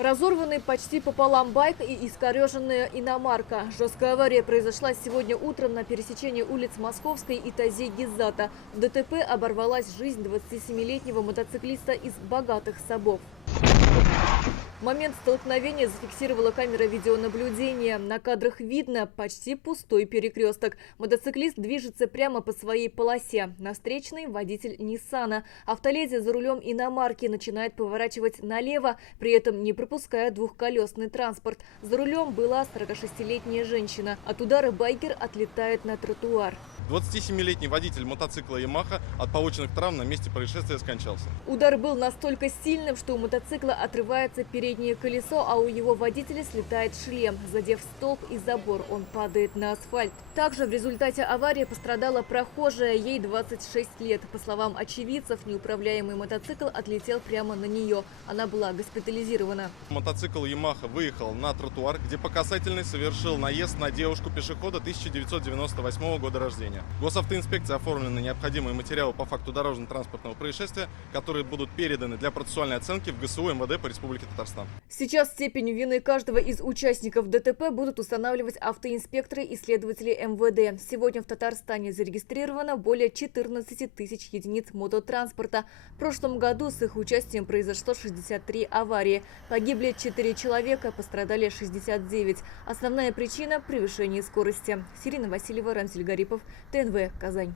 Разорванный почти пополам байк и искореженная иномарка. Жесткая авария произошла сегодня утром на пересечении улиц Московской и Тазе-Гизата. В ДТП оборвалась жизнь 27-летнего мотоциклиста из Богатых Собов. Момент столкновения зафиксировала камера видеонаблюдения. На кадрах видно почти пустой перекресток. Мотоциклист движется прямо по своей полосе. На встречной водитель Ниссана. Автоледи за рулем иномарки начинает поворачивать налево, при этом не пропуская двухколесный транспорт. За рулем была 46-летняя женщина. От удара байкер отлетает на тротуар. 27-летний водитель мотоцикла «Ямаха» от полученных травм на месте происшествия скончался. Удар был настолько сильным, что у мотоцикла отрывается переднее колесо, а у его водителя слетает шлем. Задев столб и забор, он падает на асфальт. Также в результате аварии пострадала прохожая, ей 26 лет. По словам очевидцев, неуправляемый мотоцикл отлетел прямо на нее. Она была госпитализирована. Мотоцикл «Ямаха» выехал на тротуар, где по касательной совершил наезд на девушку-пешехода 1998 года рождения. Госавтоинспекция оформлены необходимые материалы по факту дорожно-транспортного происшествия, которые будут переданы для процессуальной оценки в ГСУ МВД по Республике Татарстан. Сейчас степень вины каждого из участников ДТП будут устанавливать автоинспекторы и следователи МВД. Сегодня в Татарстане зарегистрировано более 14 тысяч единиц мототранспорта. В прошлом году с их участием произошло 63 аварии. Погибли 4 человека, пострадали 69. Основная причина – превышение скорости. Сирина Васильева, Рамзиль Гарипов, ТНВ, Казань.